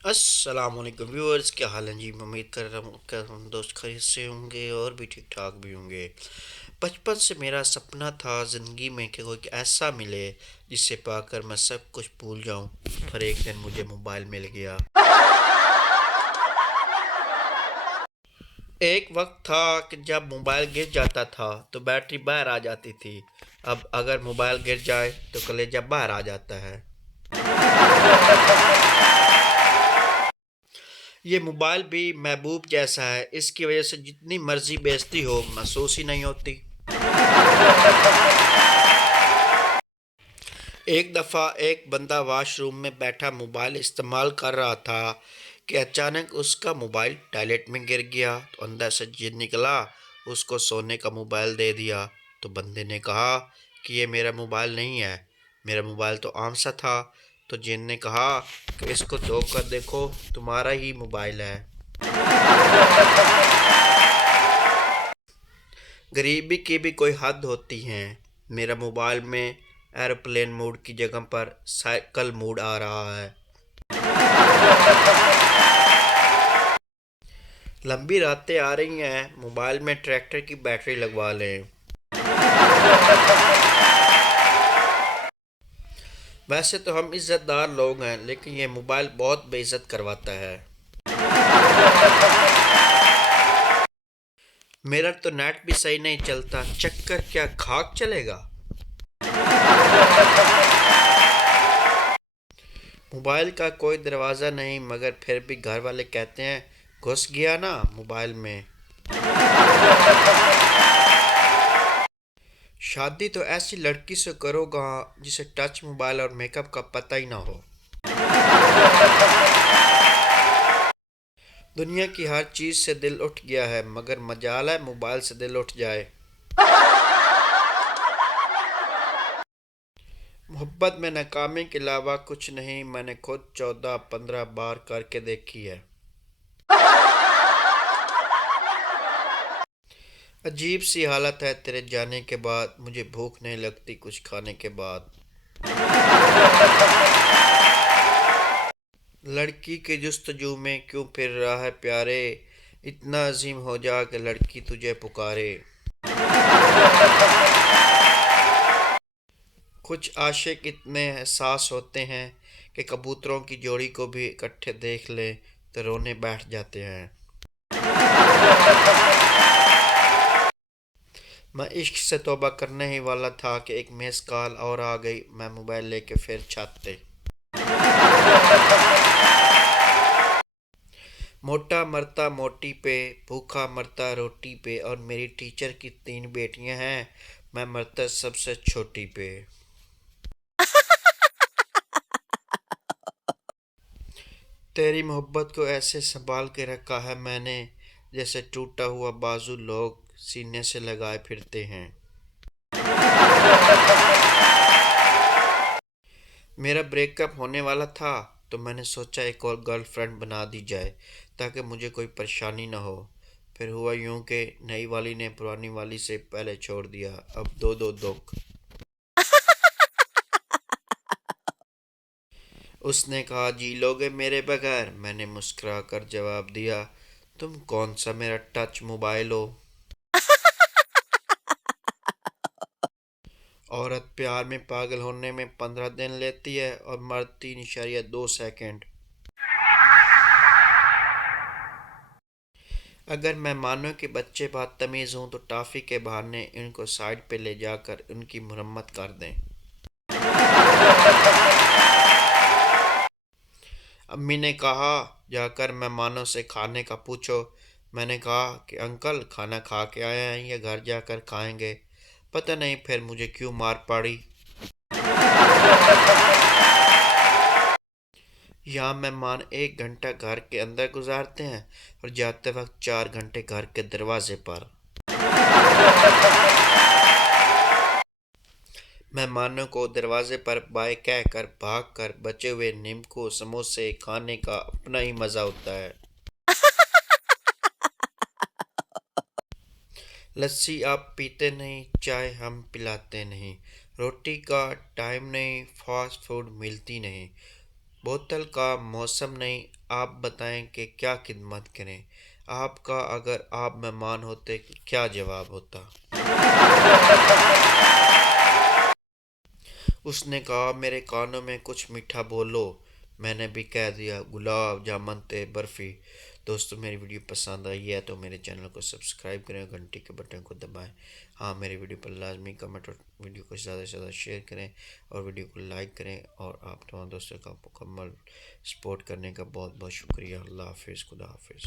अस्सलाम वालेकुम व्यूअर्स, क्या हाल है जी। मैं उम्मीद कर रहा हूँ कि हम दोस्त खैरियत से होंगे और भी ठीक ठाक भी होंगे। बचपन से मेरा सपना था ज़िंदगी में कि कोई ऐसा मिले जिसे पाकर मैं सब कुछ भूल जाऊँ। पर एक दिन मुझे मोबाइल मिल गया। एक वक्त था कि जब मोबाइल गिर जाता था तो बैटरी बाहर आ जाती थी। अब अगर मोबाइल गिर जाए तो कलेजा बाहर आ जाता है। ये मोबाइल भी महबूब जैसा है, इसकी वजह से जितनी मर्जी बेइज्जती हो महसूस ही नहीं होती। एक दफ़ा एक बंदा वॉशरूम में बैठा मोबाइल इस्तेमाल कर रहा था कि अचानक उसका मोबाइल टॉयलेट में गिर गया तो अंदर से जिन निकला, उसको सोने का मोबाइल दे दिया। तो बंदे ने कहा कि ये मेरा मोबाइल नहीं है, मेरा मोबाइल तो आम सा था। तो जिन ने कहा कि इसको धो कर देखो, तुम्हारा ही मोबाइल है। गरीबी की भी कोई हद होती है। मेरा मोबाइल में एरोप्लेन मोड की जगह पर साइकिल मोड आ रहा है। लंबी रातें आ रही हैं, मोबाइल में ट्रैक्टर की बैटरी लगवा लें। वैसे तो हम इज्जतदार लोग हैं, लेकिन ये मोबाइल बहुत बेइज्जत करवाता है। मेरा तो नेट भी सही नहीं चलता, चक्कर क्या खाक चलेगा। मोबाइल का कोई दरवाज़ा नहीं, मगर फिर भी घर वाले कहते हैं घुस गया ना मोबाइल में। शादी तो ऐसी लड़की से करोगा जिसे टच मोबाइल और मेकअप का पता ही ना हो। दुनिया की हर चीज़ से दिल उठ गया है, मगर मजाल है मोबाइल से दिल उठ जाए। मोहब्बत में नाकामी के अलावा कुछ नहीं, मैंने खुद 14-15 बार करके देखी है। अजीब सी हालत है तेरे जाने के बाद, मुझे भूख नहीं लगती कुछ खाने के बाद। लड़की के जुस्तजू में क्यों फिर रहा है प्यारे, इतना अजीम हो जा कि लड़की तुझे पुकारे। कुछ आशिक इतने एहसास होते हैं कि कबूतरों की जोड़ी को भी इकट्ठे देख लें तो रोने बैठ जाते हैं। मैं इश्क से तौबा करने ही वाला था कि एक मिस कॉल और आ गई। मैं मोबाइल लेके फिर छत पे। मोटा मरता मोटी पे, भूखा मरता रोटी पे, और मेरी टीचर की 3 बेटियां हैं, मैं मरता सबसे छोटी पे। तेरी मोहब्बत को ऐसे संभाल के रखा है मैंने, जैसे टूटा हुआ बाजू लोग सीने से लगाए फिरते हैं। मेरा ब्रेकअप होने वाला था तो मैंने सोचा एक और गर्लफ्रेंड बना दी जाए ताकि मुझे कोई परेशानी ना हो। फिर हुआ यूं कि नई वाली ने पुरानी वाली से पहले छोड़ दिया। अब दो दो दुख। उसने कहा जी लोगे मेरे बगैर, मैंने मुस्कुरा कर जवाब दिया तुम कौन सा मेरा टच मोबाइल हो। औरत प्यार में पागल होने में 15 दिन लेती है और मर्द 3.2 सेकंड। अगर मैं मानूं कि बच्चे बदतमीज़ हों तो टॉफ़ी के बहाने इनको साइड पे ले जाकर उनकी मुरम्मत कर दें। अम्मी ने कहा जाकर मेहमानों से खाने का पूछो। मैंने कहा कि अंकल खाना खा के आए हैं या घर जाकर खाएंगे। पता नहीं फिर मुझे क्यों मार पड़ी। यहाँ मेहमान 1 घंटा घर के अंदर गुजारते हैं और जाते वक्त 4 घंटे घर के दरवाजे पर। मेहमानों को दरवाजे पर बाय कहकर भाग कर बचे हुए नींबू समोसे खाने का अपना ही मज़ा होता है। लस्सी आप पीते नहीं, चाय हम पिलाते नहीं, रोटी का टाइम नहीं, फास्ट फूड मिलती नहीं, बोतल का मौसम नहीं, आप बताएं कि क्या खिदमत करें। आपका अगर आप मेहमान होते क्या जवाब होता? उसने कहा, मेरे कानों में कुछ मीठा बोलो। मैंने भी कह दिया, गुलाब जामुन ते बर्फ़ी। दोस्तों, मेरी वीडियो पसंद आई है तो मेरे चैनल को सब्सक्राइब करें, घंटी के बटन को दबाएं। हाँ, मेरी वीडियो पर लाजमी कमेंट और वीडियो को ज़्यादा से ज़्यादा शेयर करें और वीडियो को लाइक करें। और आप तमाम दोस्तों का मुकम्मल सपोर्ट करने का बहुत बहुत शुक्रिया। अल्लाह हाफिज़, खुदा हाफिज़।